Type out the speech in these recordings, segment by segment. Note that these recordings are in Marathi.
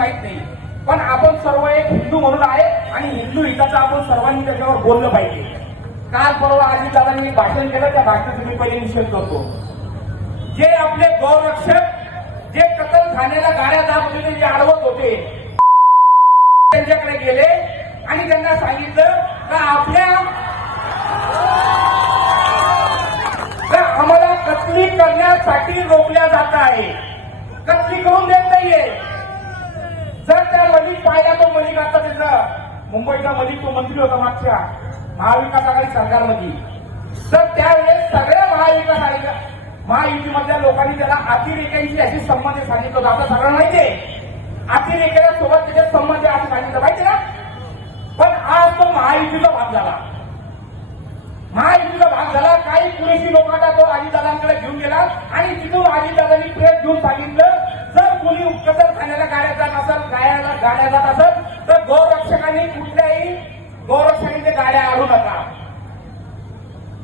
माहीत नाही. पण आपण सर्व एक हिंदू म्हणून आहे आणि हिंदू हिताचं आपण सर्वांनी त्याच्यावर बोललं पाहिजे. काल परवा अजित दादांनी भाषण केलं त्या भाषणाचा मी पहिले निषेध करतो. जे आपले गौरक्षक जे कतलखान्याला गाड्या दाखवलेले जे आडवत होते त्यांच्याकडे गेले आणि त्यांना सांगितलं का आपल्या आम्हाला कत्ली करण्यासाठी रोखल्या जात आहे. कत्ली करून देत नाहीये. मुंबईला मुंबईचा तो मंत्री होता मागच्या महाविकास आघाडी सरकारमध्ये तर त्यावेळेस सगळ्या महाविकास आघाडी महायुतीमधल्या लोकांनी त्याला अतिरेक्यांशी अशी संबंध सांगितलं होतं. आता सगळं माहितीये अतिरेक्याच्या सोबत त्याच्यात संबंध असं सांगितलं. माहिती ना पण आज तो महायुतीचा भाग झाला. महायुतीचा भाग झाला. काही पुरेशी लोकांना तो अजितदादांकडे घेऊन गेला आणि तिथून अजितदादांनी प्रेस घेऊन सांगितलं जर कुणी खाण्याला गाड्या जात असेल गाड्याला गाड्या जात असेल गौरक्षकांनी कुठल्याही गौरक्षकांनी गाड्या आणू नका.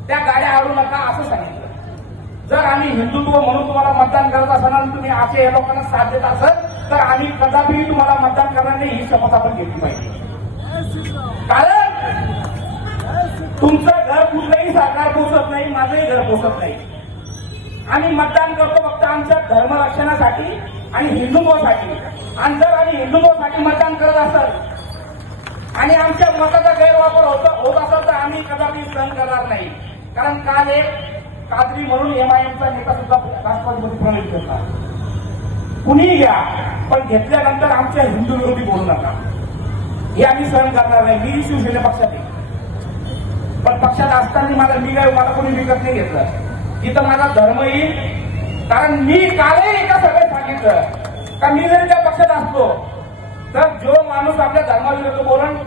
त्या गाड्या आणू नका असं सांगितलं. जर आम्ही हिंदुत्व म्हणून तुम्हाला मतदान करत असाल आणि तुम्ही असे या लोकांना साथ देत असाल तर आम्ही कदापि तुम्हाला मतदान करणार नाही ही शपथ आपण घेतली पाहिजे. कारण तुमचं घर कुठलंही सरकार पोचत नाही माझंही घर पोचत नाही. आम्ही मतदान करतो फक्त आमच्या धर्मरक्षणासाठी आणि हिंदुत्वासाठी. आणि जर आम्ही हिंदुत्वासाठी मतदान करत असाल आणि आमच्या मताचा गैरवापर होत होत असेल तर आम्ही कदापि सहन करणार नाही. कारण काल एक कादरी म्हणून एमआयएमचा नेता सुद्धा राष्ट्रवादीमध्ये प्रवेश घेतला. कुणीही घ्या पण घेतल्यानंतर आमच्या हिंदू विरोधी बोलू नका. हे आम्ही सहन करणार नाही. मी शिवसेना पक्षात पण पक्षात असताना मला मी काय मला कोणी विकत नाही घेतलं. इथं माझा धर्म येईल कारण मी कालही एका सगळ्यात सांगितलं का मी जरी त्या पक्षात असतो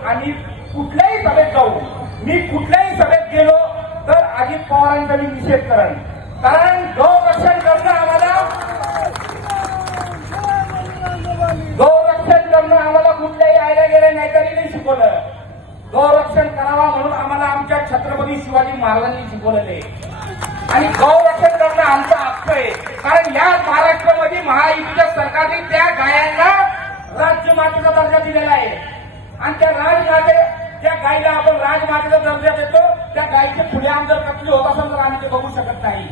आणि कुठल्याही सभेत जाऊ. मी कुठल्याही सभेत गेलो तर अजित पवारांचा मी निषेध करेन. कारण गौरक्षण करणं आम्हाला गौरक्षण करणं आम्हाला कुठल्याही आयला गेले नाही तरी नाही शिकवलं. गौरक्षण करावा म्हणून आम्हाला आमच्या छत्रपती शिवाजी महाराजांनी शिकवलेलं. आहे आणि गौरक्षण करणं आमचा हक्क आहे. कारण या महाराष्ट्रामध्ये महायुतीच्या सरकारने त्या गायांना राज्यमातेचा दर्जा दिलेला आहे. आणि त्या राजमाते त्या गायीला आपण राजमातेचा दर्जा देतो. त्या गायीचे पुढे आम जर कटले होत असेल तर आम्ही ते बघू शकत नाही.